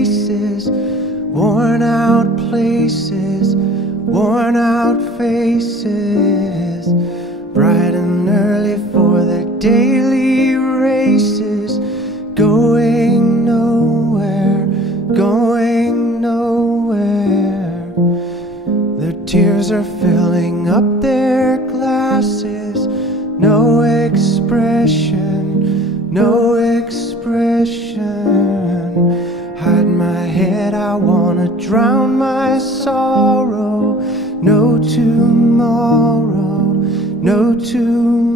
faces, worn out places, worn out faces, bright and early for their daily races, going nowhere, going nowhere. Their tears are filling up their glasses, no expression, no expression. Hide my head, I wanna drown my sorrow. No tomorrow, no tomorrow.